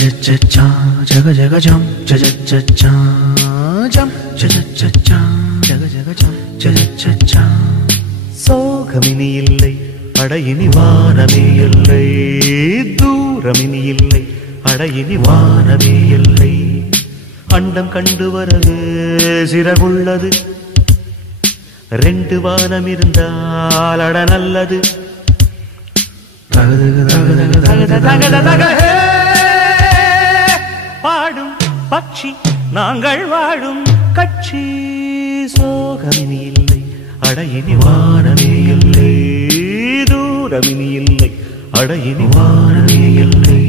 cha jaga jaga jam cha cha cha jam cha cha cha jaga jaga jam cha cha cha சோகமினி இல்லை அடையினி வானமே இல்லை தூரமினி இல்லை அடையினி வானமே இல்லை அண்டம் கண்டு வரது சிறகுள்ளது ரெண்டு வானம் இருந்தால் அட நல்லது பாடும் பட்சி நாங்கள் வாழும் கட்சி சோகமினி இல்லை அடையினி வானமே இல்லை தூரமினி இல்லை அடையினி வானமே இல்லை